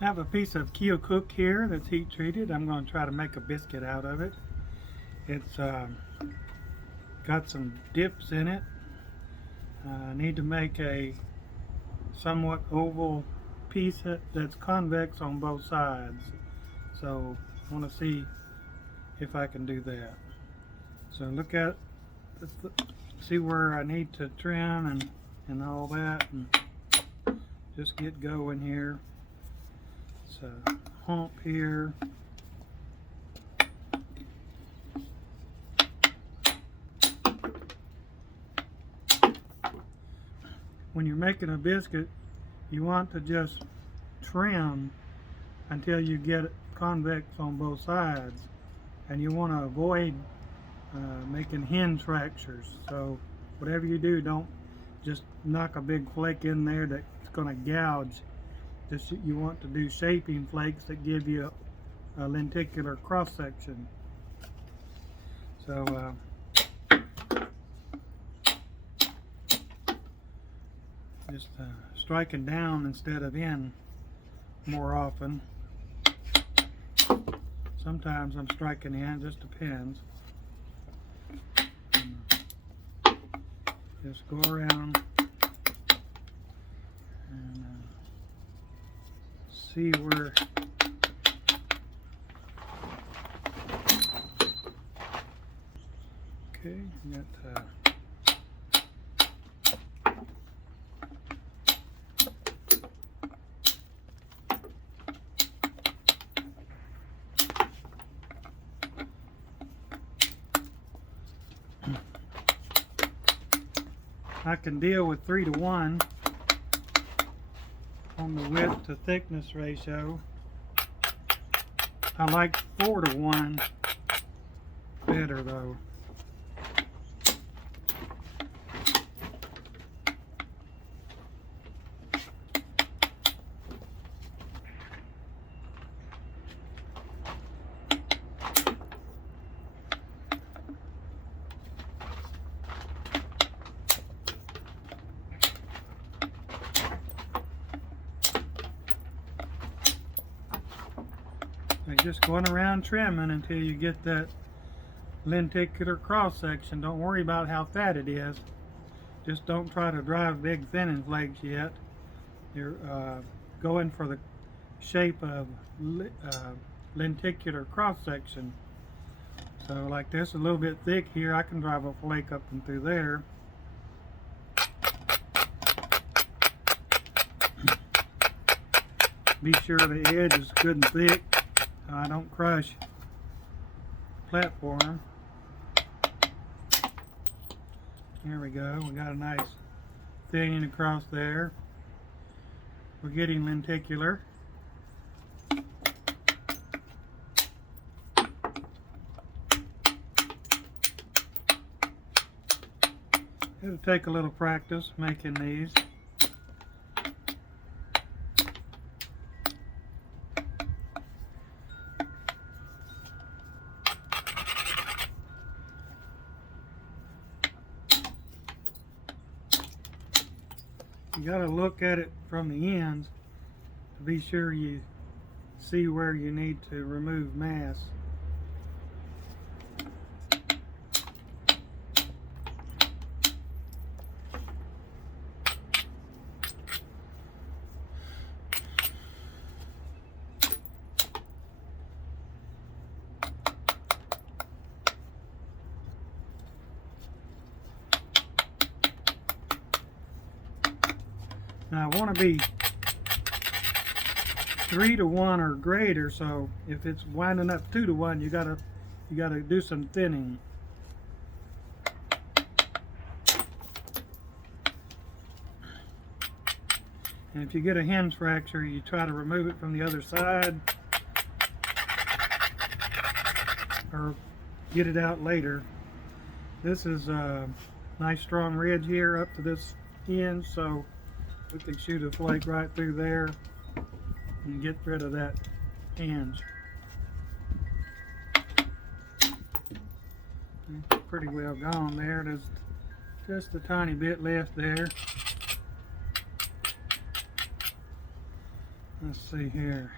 I have a piece of Keo Cook here that's heat treated. I'm going to try to make a biscuit out of it. It's got some dips in it. I need to make a somewhat oval piece that's convex on both sides. So I want to see if I can do that. So look at, see where I need to trim and all that, and just get going here. So hump here. When you're making a biscuit, you want to just trim until you get it convex on both sides, and you want to avoid making hinge fractures. So whatever you do, don't just knock a big flake in there that's going to gouge. Just, you want to do shaping flakes that give you a lenticular cross section. So just striking down instead of in more often. Sometimes I'm striking in, just depends. Just go around and see where okay, got I can deal with 3:1 on the width to thickness ratio. I like 4:1 better though. Just going around trimming until you get that lenticular cross section. Don't worry about how fat it is. Just don't try to drive big thinning flakes yet. You're going for the shape of lenticular cross section. So like this, a little bit thick here, I can drive a flake up and through there. Be sure the edge is good and thick. I don't crush platform. There we go. We got a nice thinning across there. We're getting lenticular. It'll take a little practice making these. You got to look at it from the ends to be sure you see where you need to remove mass. Now I want to be 3:1 or greater, so if it's winding up 2:1, you gotta do some thinning. And if you get a hinge fracture, you try to remove it from the other side or get it out later. This is a nice strong ridge here up to this end, so we can shoot a flake right through there and get rid of that hinge. It's pretty well gone there. There's just a tiny bit left there. Let's see here.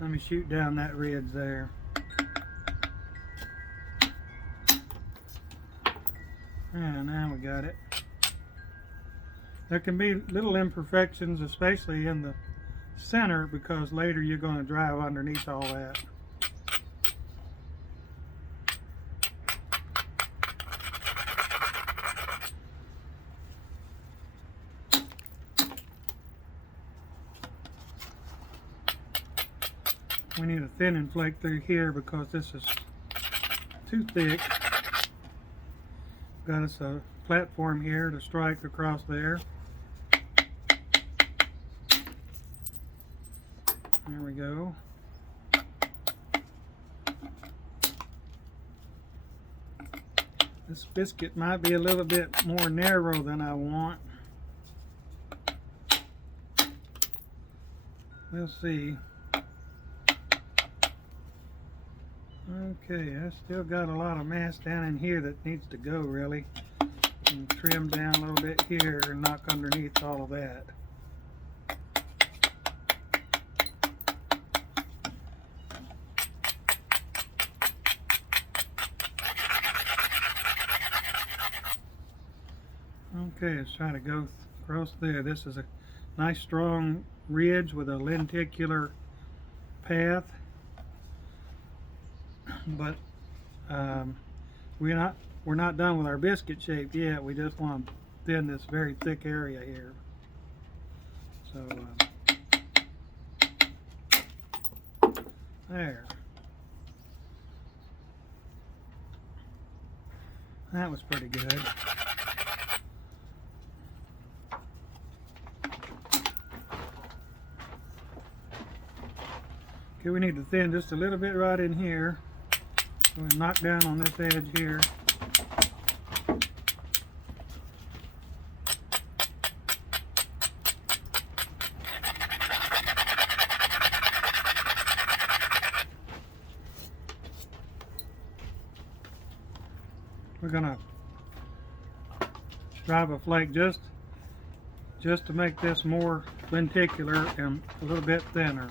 Let me shoot down that ridge there. And now we got it. There can be little imperfections, especially in the center, because later you're going to drive underneath all that. We need a thinning flake through here because this is too thick. Got us a platform here to strike across there. There we go. This biscuit might be a little bit more narrow than I want. We'll see. Okay, I still got a lot of mass down in here that needs to go, really. And trim down a little bit here and knock underneath all of that. Okay, let's try to go across there. This is a nice strong ridge with a lenticular path. But we're not done with our biscuit shape yet. We just want to thin this very thick area here. So there. That was pretty good. Okay, we need to thin just a little bit right in here. We'll knock down on this edge here. We're gonna drive a flake just to make this more lenticular and a little bit thinner.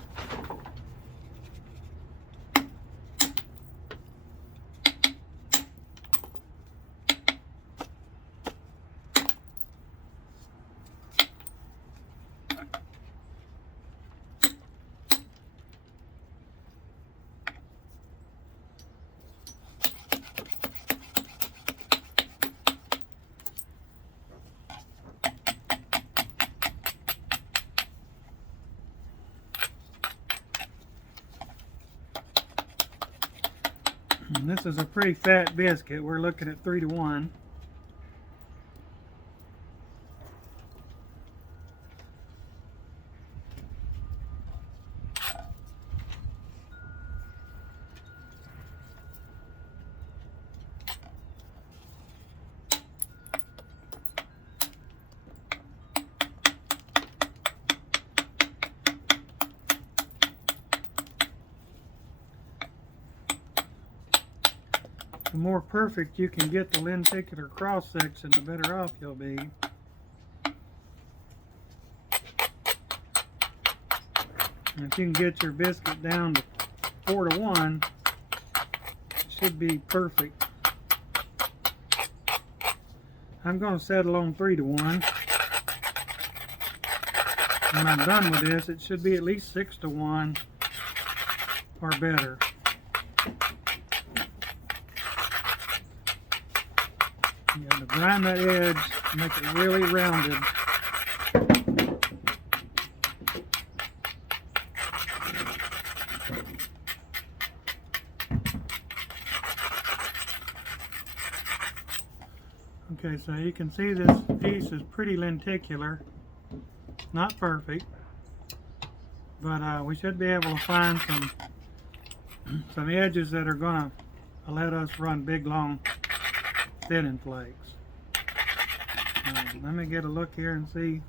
And this is a pretty fat biscuit. We're looking at 3-to-1. The more perfect you can get the lenticular cross section, the better off you'll be. And if you can get your biscuit down to 4-to-1, it should be perfect. I'm going to settle on 3-to-1. When I'm done with this, it should be at least 6-to-1 or better. You have to grind that edge, make it really rounded. Okay, so you can see this piece is pretty lenticular. Not perfect, but we should be able to find some edges that are going to let us run big, long thinning flakes. Let me get a look here and see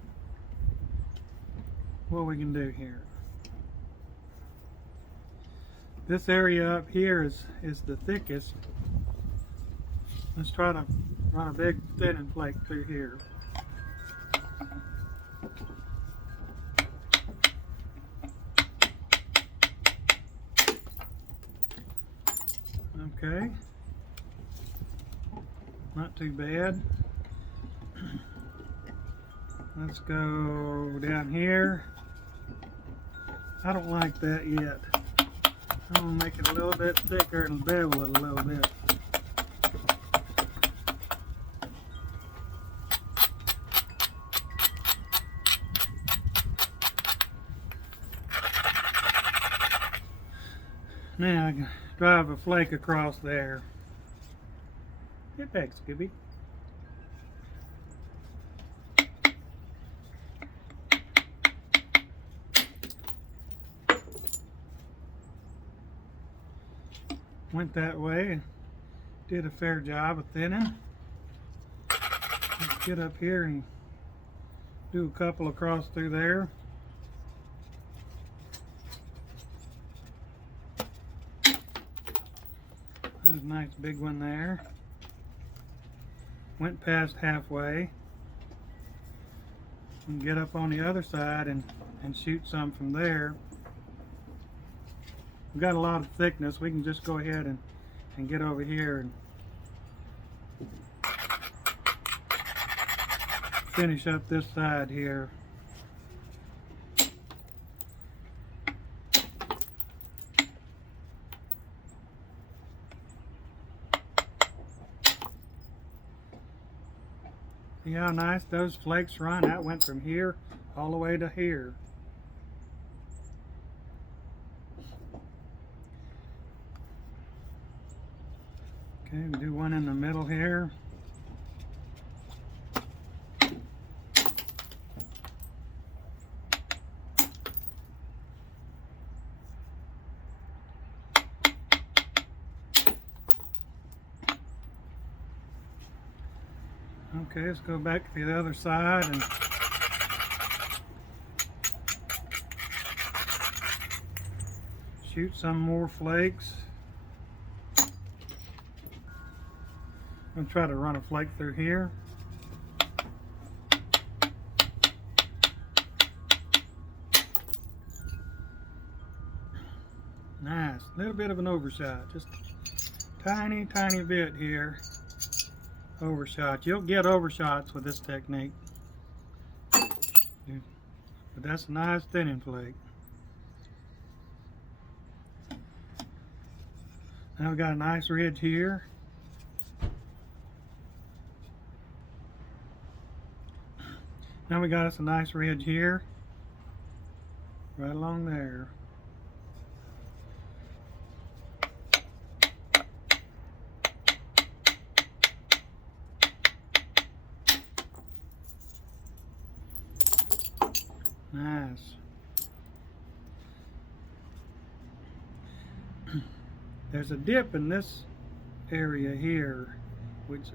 what we can do here. This area up here is the thickest. Let's try to run a big thinning flake through here. Okay. Not too bad. Let's go down here. I don't like that yet. I'm going to make it a little bit thicker and bevel it a little bit. Now I can drive a flake across there. Get back, Scooby. Went that way, did a fair job of thinning. Let's get up here and do a couple across through there. There's a nice big one there. Went past halfway. And get up on the other side and shoot some from there. We've got a lot of thickness. We can just go ahead and get over here and finish up this side here. See how nice those flakes run? That went from here all the way to here. Okay, we do one in the middle here. Okay, let's go back to the other side and shoot some more flakes. I'm going to try to run a flake through here. Nice, a little bit of an overshot, just tiny bit here. Overshot. You'll get overshots with this technique. But that's a nice thinning flake. Now we've got a nice ridge here. Now we got us a nice ridge here. Right along there. Nice. There's a dip in this area here, which is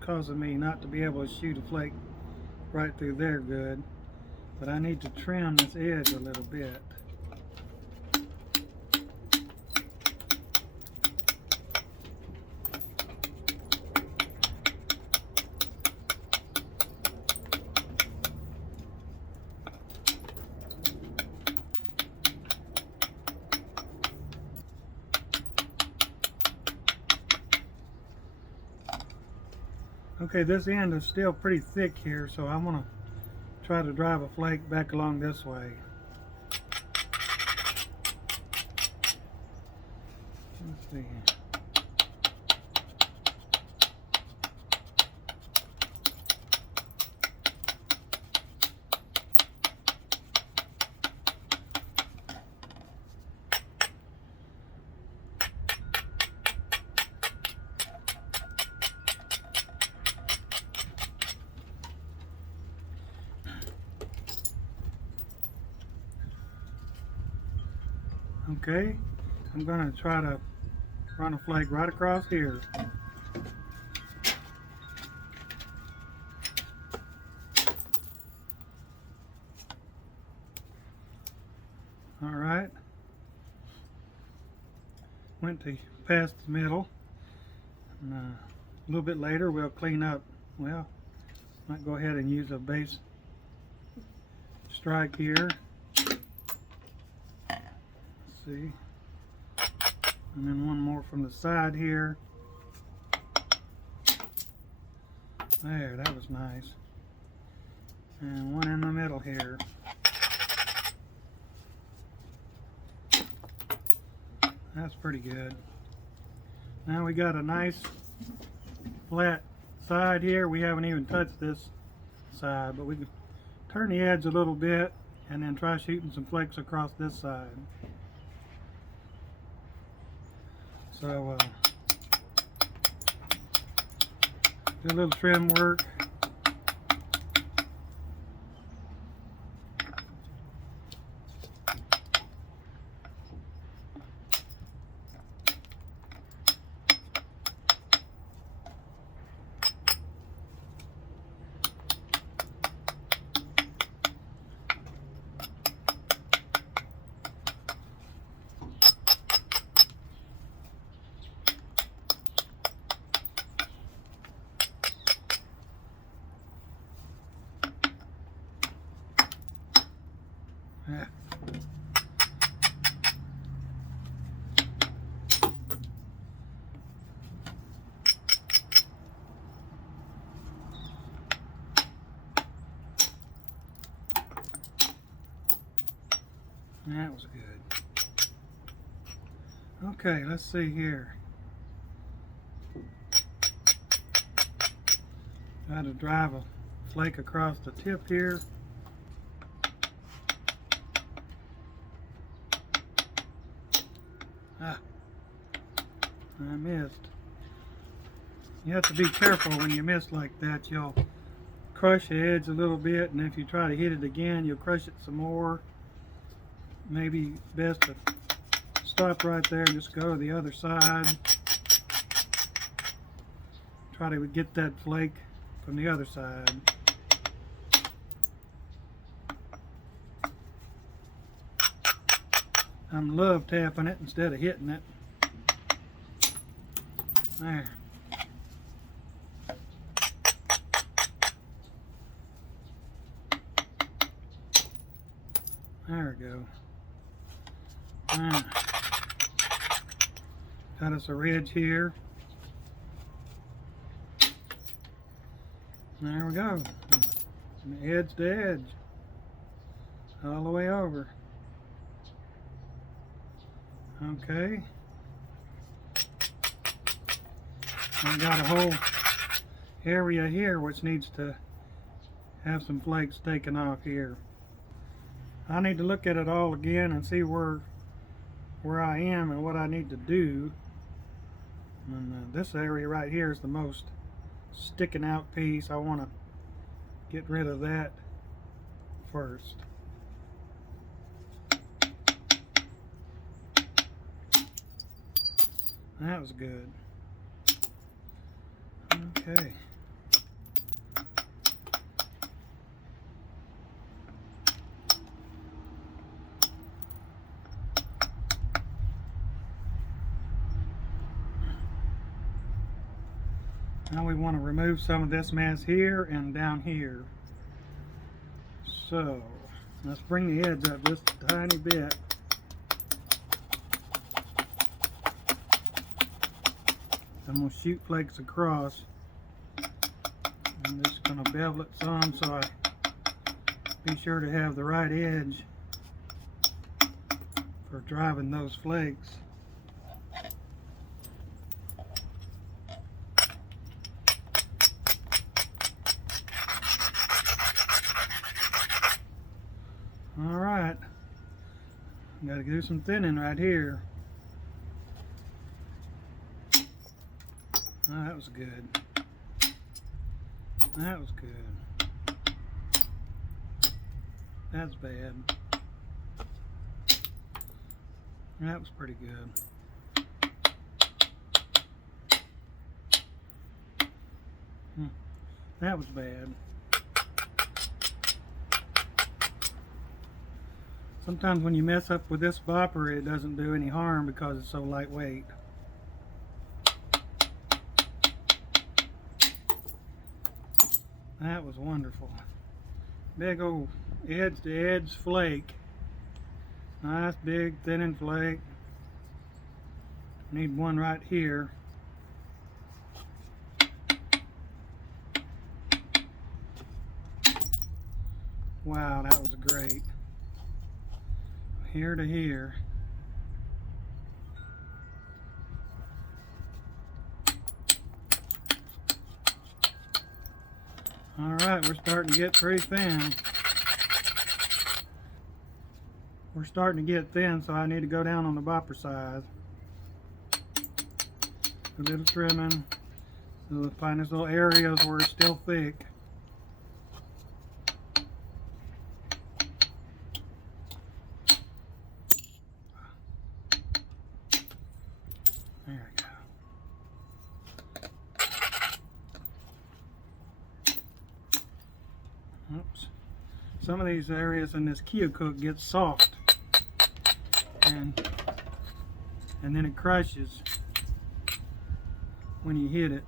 causing me not to be able to shoot a flake right through there good. But I need to trim this edge a little bit. Okay, this end is still pretty thick here, so I'm going to try to drive a flake back along this way. Let's see. Okay, I'm going to try to run a flake right across here. Alright, went to past the middle, and a little bit later we'll clean up. Well, might go ahead and use a base strike here. See. And then one more from the side here. There, that was nice. And one in the middle here. That's pretty good. Now we got a nice flat side here. We haven't even touched this side, but we can turn the edge a little bit and then try shooting some flakes across this side. So do a little trim work. Yeah. That was good. Okay, let's see here. Try to drive a flake across the tip here. Ah, I missed. You have to be careful when you miss like that. You'll crush the edge a little bit, and if you try to hit it again, you'll crush it some more. Maybe best to stop right there and just go to the other side. Try to get that flake from the other side. I love tapping it instead of hitting it. There. There we go. Got us a ridge here. There we go. From edge to edge. All the way over. Okay. I got a whole area here which needs to have some flakes taken off here. I need to look at it all again and see where I am and what I need to do. And this area right here is the most sticking out piece. I want to get rid of that first. That was good. Okay. Now we want to remove some of this mass here and down here. So let's bring the edge up just a tiny bit. I'm going to shoot flakes across. I'm just going to bevel it some so I be sure to have the right edge for driving those flakes. Alright, got to do some thinning right here. Oh, that was good. That was good. That's bad. That was pretty good. That was bad. Sometimes when you mess up with this bopper, it doesn't do any harm because it's so lightweight. That was wonderful. Big old edge to edge flake. Nice big thinning flake. Need one right here. Wow, that was great. Here to here. Alright, we're starting to get pretty thin. We're starting to get thin, so I need to go down on the bopper size. A little trimming. So find those little areas where it's still thick. There we go. Oops. Some of these areas in this Keokuk get soft, and then it crushes when you hit it.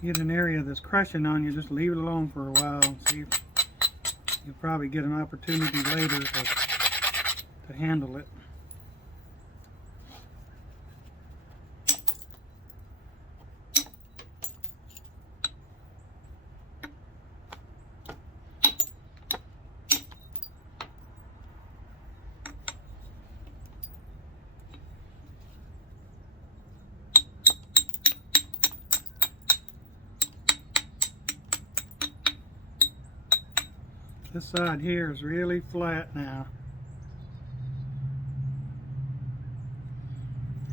Get an area that's crushing on you, just leave it alone for a while and see if you'll probably get an opportunity later to handle it. This side here is really flat now.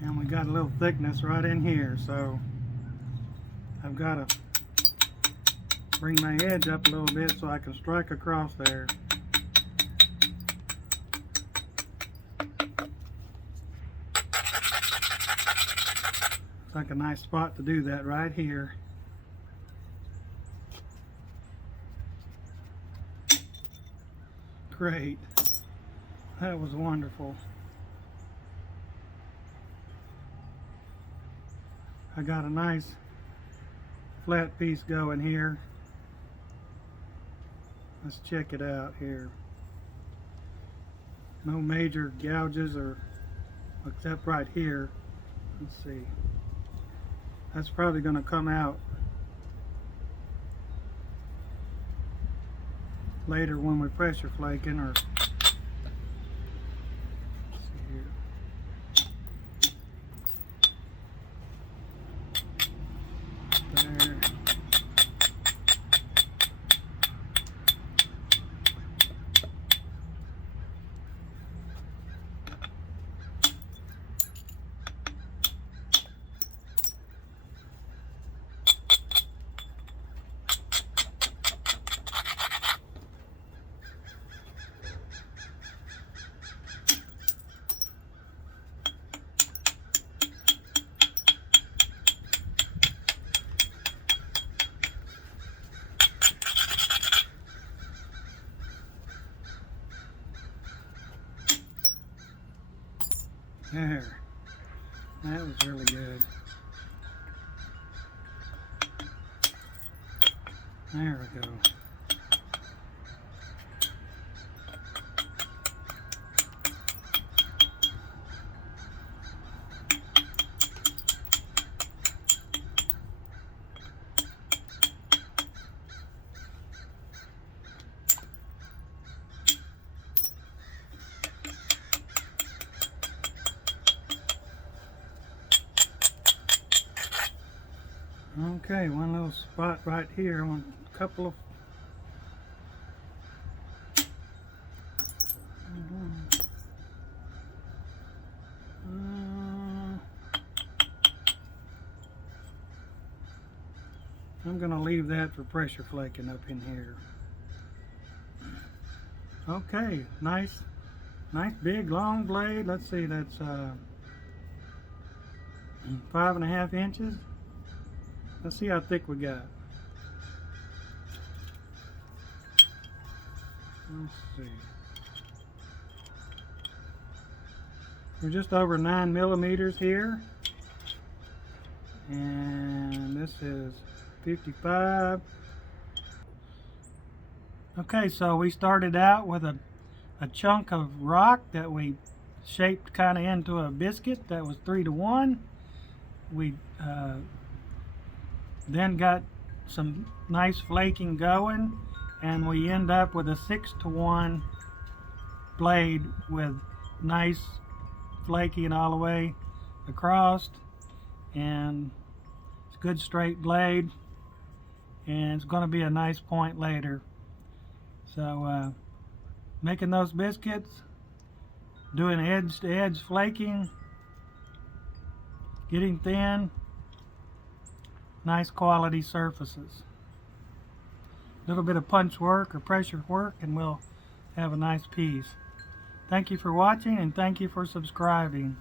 And we got a little thickness right in here, so I've got to bring my edge up a little bit so I can strike across there. It's like a nice spot to do that right here. Great. That was wonderful. I got a nice flat piece going here. Let's check it out here. No major gouges or except right here. Let's see. That's probably going to come out later when we're pressure flaking, or let's see here. There. There. That was really good. There we go. Okay, one little spot right here on a couple of I'm going to leave that for pressure flaking up in here. Okay, nice big long blade. Let's see, that's 5.5 inches. Let's see how thick we got. Let's see. We're just over 9 millimeters here. And this is 55. Okay, so we started out with a chunk of rock that we shaped kind of into a biscuit that was 3-to-1. We then got some nice flaking going, and we end up with a 6-to-1 blade with nice flaking all the way across, and it's a good straight blade, and it's going to be a nice point later. So making those biscuits, doing edge to edge flaking, getting thin, nice quality surfaces. A little bit of punch work or pressure work and we'll have a nice piece. Thank you for watching, and thank you for subscribing.